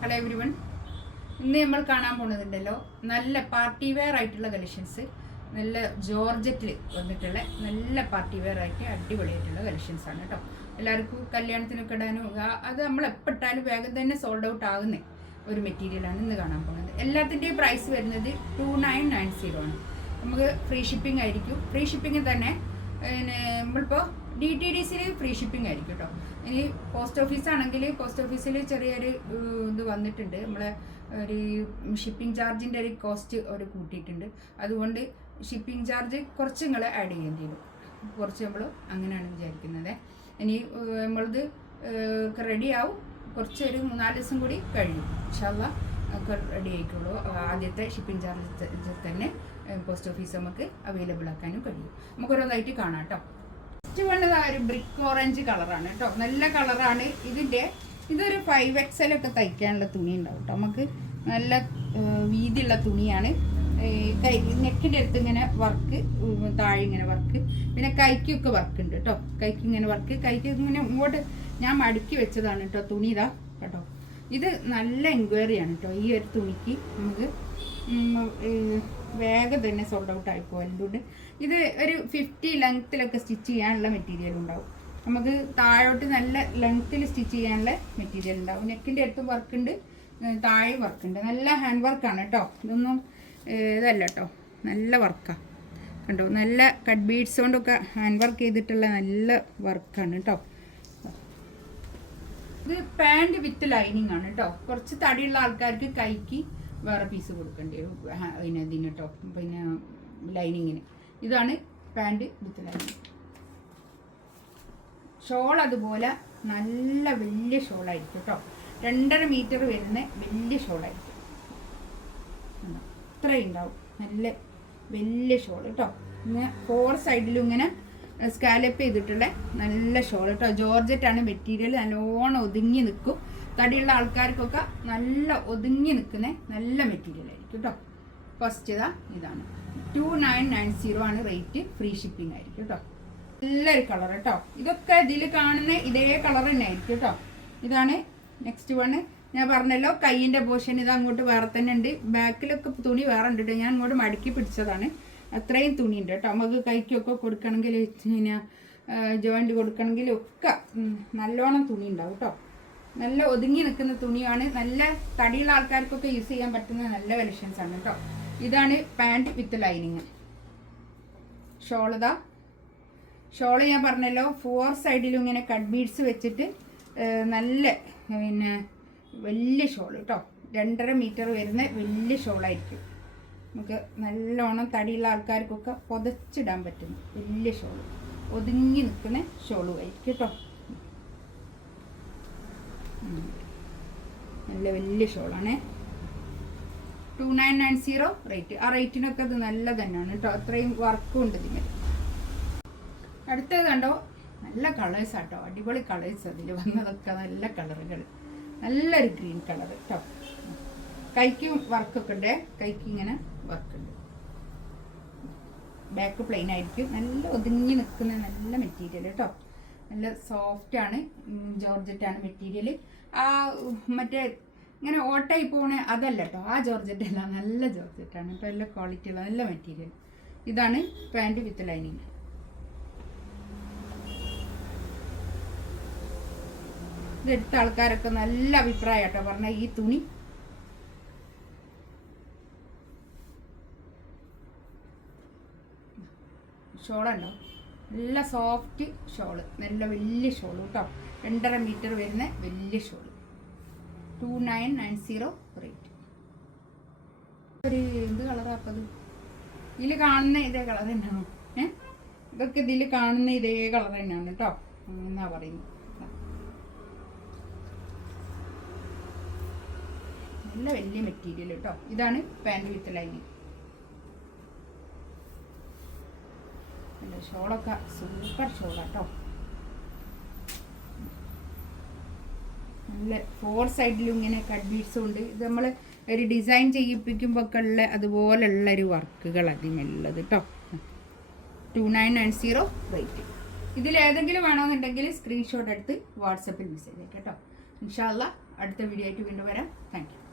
Hello every one. ഇന്ന് നമ്മൾ കാണാൻ പോകുന്നതുണ്ടല്ലോ നല്ല പാർട്ടി വെയർ ആയിട്ടുള്ള കളക്ഷൻസ്, നല്ല ജോർജറ്റിൽ വന്നിട്ടുള്ള നല്ല പാർട്ടി വെയർ ആയിട്ട് അടിപൊളിയായിട്ടുള്ള കളക്ഷൻസ് ആണ് കേട്ടോ. എല്ലാവർക്കും കല്യാണത്തിനൊക്കെ ഇടാനും അത് നമ്മൾ എപ്പോൾ ഇട്ടാലും വേഗം തന്നെ സോൾഡ് ഔട്ട് ആകുന്ന ഒരു മെറ്റീരിയലാണ് ഇന്ന് കാണാൻ പോകുന്നത്. എല്ലാത്തിൻ്റെയും പ്രൈസ് വരുന്നത് 2990 ആണ്. നമുക്ക് ഫ്രീ ഷിപ്പിംഗ് ആയിരിക്കും. ഫ്രീ ഷിപ്പിംഗ് തന്നെ നമ്മളിപ്പോൾ DTDCയിൽ ഫ്രീ ഷിപ്പിംഗ് ആയിരിക്കും കേട്ടോ. ഇനി പോസ്റ്റ് ഓഫീസ് ആണെങ്കിൽ പോസ്റ്റ് ഓഫീസിൽ ചെറിയൊരു ഇത് വന്നിട്ടുണ്ട്, നമ്മളെ ഒരു ഷിപ്പിംഗ് ചാർജിൻ്റെ ഒരു കോസ്റ്റ് അവർ കൂട്ടിയിട്ടുണ്ട്. അതുകൊണ്ട് ഷിപ്പിംഗ് ചാർജ് കുറച്ച് നിങ്ങൾ ആഡ് ചെയ്യേണ്ടി വരും, കുറച്ച് നമ്മൾ അങ്ങനെയാണ് വിചാരിക്കുന്നത്. ഇനി നമ്മളത് റെഡി ആവും, കുറച്ച് ഒരു 3-4 ദിവസം കൂടി കഴിയും. ഇൻഷാല്ലാ ഒക്കെ റെഡി ആയിക്കോളൂ. ആദ്യത്തെ ഷിപ്പിംഗ് ചാർജ് തന്നെ പോസ്റ്റ് ഓഫീസ് നമുക്ക് അവൈലബിൾ ആക്കാനും കഴിയും. നമുക്ക് ഓരോന്നായിട്ട് കാണാം കേട്ടോ. ഫസ്റ്റ് വേണ്ടത് ഒരു ബ്രിക്ക് ഓറഞ്ച് കളറാണ് കേട്ടോ, നല്ല കളറാണ്. ഇതൊരു 5XL ഒക്കെ തയ്ക്കാനുള്ള തുണി ഉണ്ടാവും കേട്ടോ. നമുക്ക് നല്ല വീതിയുള്ള തുണിയാണ്. നെക്കിൻ്റെ അടുത്ത് ഇങ്ങനെ വർക്ക്, താഴെ ഇങ്ങനെ വർക്ക്, പിന്നെ കൈക്കൊക്കെ വർക്ക് ഉണ്ട് കേട്ടോ. കൈക്ക് ഇങ്ങനെ വർക്ക്, കൈക്ക് ഇങ്ങനെ ഇങ്ങോട്ട് ഞാൻ മടക്കി വെച്ചതാണ് കേട്ടോ തുണി. ഇതാ കേട്ടോ, ഇത് നല്ല എൻക്വയറിയാണ് കേട്ടോ. ഈ ഒരു തുണിക്ക് നമുക്ക് വേഗം തന്നെ സോൾഡ് ഔട്ട് ആയിപ്പോകും. അതുകൊണ്ട് ഇത് ഒരു 50 ലെങ്ത്തിലൊക്കെ സ്റ്റിച്ച് ചെയ്യാനുള്ള മെറ്റീരിയൽ ഉണ്ടാവും. നമുക്ക് താഴോട്ട് നല്ല ലെങ്ത്തിൽ സ്റ്റിച്ച് ചെയ്യാനുള്ള മെറ്റീരിയൽ ഉണ്ടാവും. നെക്കിൻ്റെ അടുത്തും വർക്കുണ്ട്, താഴെ വർക്കുണ്ട്. നല്ല ഹാൻഡ് വർക്കാണ് കേട്ടോ. ഇതൊന്നും ഇതല്ല കേട്ടോ, നല്ല വർക്കാണ് കണ്ടോ. നല്ല കട്ട് ബീഡ്സ് കൊണ്ടൊക്കെ ഹാൻഡ് വർക്ക് ചെയ്തിട്ടുള്ള നല്ല വർക്കാണ് കേട്ടോ. ഇത് പാൻറ് വിത്ത് ലൈനിങ് ആണ് കേട്ടോ. കുറച്ച് തടിയുള്ള ആൾക്കാർക്ക് കൈക്ക് വേറെ പീസ് കൊടുക്കേണ്ടി വരും ഇതിന് കേട്ടോ, പിന്നെ ലൈനിങ്ങിന്. ഇതാണ് പാൻറ് വിത്ത് ലൈനിങ്. ഷോൾ അതുപോലെ നല്ല വലിയ ഷോളായിരിക്കും കേട്ടോ. 2.5 മീറ്റർ വരുന്ന വലിയ ഷോളായിരിക്കും. ഇത്രയും ഉണ്ടാവും, നല്ല വലിയ ഷോൾ കേട്ടോ. ഇങ്ങനെ 4 സൈഡിലും ഇങ്ങനെ സ്കാലപ്പ് ചെയ്തിട്ടുള്ള നല്ല ഷോൾ കേട്ടോ. ജോർജറ്റാണ് മെറ്റീരിയൽ, നല്ലോണം ഒതുങ്ങി നിൽക്കും. തടിയുള്ള ആൾക്കാർക്കൊക്കെ നല്ല ഒതുങ്ങി നിൽക്കുന്ന നല്ല മെറ്റീരിയൽ ആയിരിക്കും കേട്ടോ. ഫസ്റ്റ് ഇതാണ് 2990 ആണ് റേറ്റ്. ഫ്രീ ഷിപ്പിംഗ് ആയിരിക്കും കേട്ടോ. നല്ലൊരു കളർ കേട്ടോ. ഇതൊക്കെ ഇതിൽ കാണുന്ന ഇതേ കളർ തന്നെ ആയിരിക്കും കേട്ടോ. ഇതാണ് നെക്സ്റ്റ് വണ്. ഞാൻ പറഞ്ഞല്ലോ കൈയിൻ്റെ പോർഷൻ ഇത് അങ്ങോട്ട് വേറെ തന്നെ ഉണ്ട്. ബാക്കിലൊക്കെ തുണി വേറെ ഉണ്ട് കേട്ടോ. ഞാൻ അങ്ങോട്ട് മടക്കി പിടിച്ചതാണ്. അത്രയും തുണി ഉണ്ട് കേട്ടോ. നമുക്ക് കൈക്കൊക്കെ കൊടുക്കണമെങ്കിൽ, പിന്നെ ജോയിൻറ്റ് കൊടുക്കണമെങ്കിലും ഒക്കെ നല്ലോണം തുണി ഉണ്ടാവും കേട്ടോ. നല്ല ഒതുങ്ങി നിൽക്കുന്ന തുണിയാണ്. നല്ല തടിയുള്ള ആൾക്കാർക്കൊക്കെ യൂസ് ചെയ്യാൻ പറ്റുന്ന നല്ല കളക്ഷൻസ് ആണ് കേട്ടോ. ഇതാണ് പാൻറ് വിത്ത് ലൈനിങ്. ഷോളിതാ. ഷോള് ഞാൻ പറഞ്ഞല്ലോ 4 സൈഡിലും ഇങ്ങനെ കട്ട് ബീഡ്സ് വെച്ചിട്ട് നല്ല പിന്നെ വലിയ ഷോൾ കേട്ടോ. 2.5 മീറ്റർ വരുന്ന വലിയ ഷോളായിരിക്കും. നമുക്ക് നല്ലോണം തടിയുള്ള ആൾക്കാർക്കൊക്കെ പുതച്ചിടാൻ പറ്റുന്ന വലിയ ഷോൾ, ഒതുങ്ങി നിൽക്കുന്ന ഷോളും ആയിരിക്കും കേട്ടോ. നല്ല വലിയ ഷോളാണ്. 2990 റേറ്റ്. ആ റേറ്റിനൊക്കെ അത് നല്ല തന്നെയാണ് കേട്ടോ. അത്രയും വർക്കും ഉണ്ട് ഇതിന്. അടുത്തത് കണ്ടോ, നല്ല കളേഴ്സ് ആട്ടോ. അടിപൊളി കളേഴ്സ് അതിൽ വന്നതൊക്കെ നല്ല കളറുകൾ. നല്ലൊരു ഗ്രീൻ കളർ കേട്ടോ. കൈക്ക് വർക്കൊക്കെ ഉണ്ട്, കൈക്ക് ഇങ്ങനെ വർക്കുണ്ട്. ബാക്ക് പ്ലെയിൻ ആയിരിക്കും. നല്ല ഒതുങ്ങി നിൽക്കുന്ന നല്ല മെറ്റീരിയൽ കേട്ടോ. നല്ല സോഫ്റ്റാണ്, ജോർജറ്റാണ് മെറ്റീരിയൽ. ആ മറ്റേ ഇങ്ങനെ ഓട്ടായി പോണേ അതല്ല കേട്ടോ, ആ ജോർജറ്റ് അല്ല, നല്ല ജോർജറ്റാണ് കേട്ടോ. നല്ല ക്വാളിറ്റി ഉള്ള നല്ല മെറ്റീരിയൽ. ഇതാണ് പാൻറ് വിത്ത് ലൈനിങ്. ഇതെടുത്ത ആൾക്കാരൊക്കെ നല്ല അഭിപ്രായം കേട്ടോ പറഞ്ഞ ഈ തുണി. ഷോളുണ്ടോ, നല്ല സോഫ്റ്റ് ഷോള്, നല്ല വലിയ ഷോള് കേട്ടോ. 2.5 മീറ്റർ വരുന്ന വലിയ ഷോള്. 2990 റേറ്റ്. ഒരു എന്ത് കളറാപ്പത്? ഇതിൽ കാണുന്ന ഇതേ കളർ തന്നെയാണോ? ഇതൊക്കെ ഇതിൽ കാണുന്ന ഇതേ കളർ തന്നെയാണ് കേട്ടോ എന്നാ പറയുന്നത്. നല്ല വലിയ മെറ്റീരിയൽ കേട്ടോ. ഇതാണ് പാൻറ് വിത്ത് ലൈനിങ്. ഷോളൊക്കെ സൂപ്പർ ഷോളാട്ടോ. നല്ല 4 സൈഡിലും ഇങ്ങനെ കട്ട് ബീഡ്സും ഉണ്ട്. ഇത് നമ്മൾ ഒരു ഡിസൈൻ ചെയ്യിപ്പിക്കുമ്പോൾ ഒക്കെ ഉള്ള അതുപോലെയുള്ളൊരു വർക്കുകൾ അതിനുള്ളത് കേട്ടോ. 2990 റേറ്റ്. ഇതിലേതെങ്കിലും വേണമെന്നുണ്ടെങ്കിൽ സ്ക്രീൻഷോട്ട് എടുത്ത് വാട്സപ്പിൽ മെസ്സേജ് അയക്കാം കേട്ടോ. ഇൻഷാ അല്ലാ അടുത്ത വീഡിയോ ആയിട്ട് വീണ്ടും വരാം. Thank you.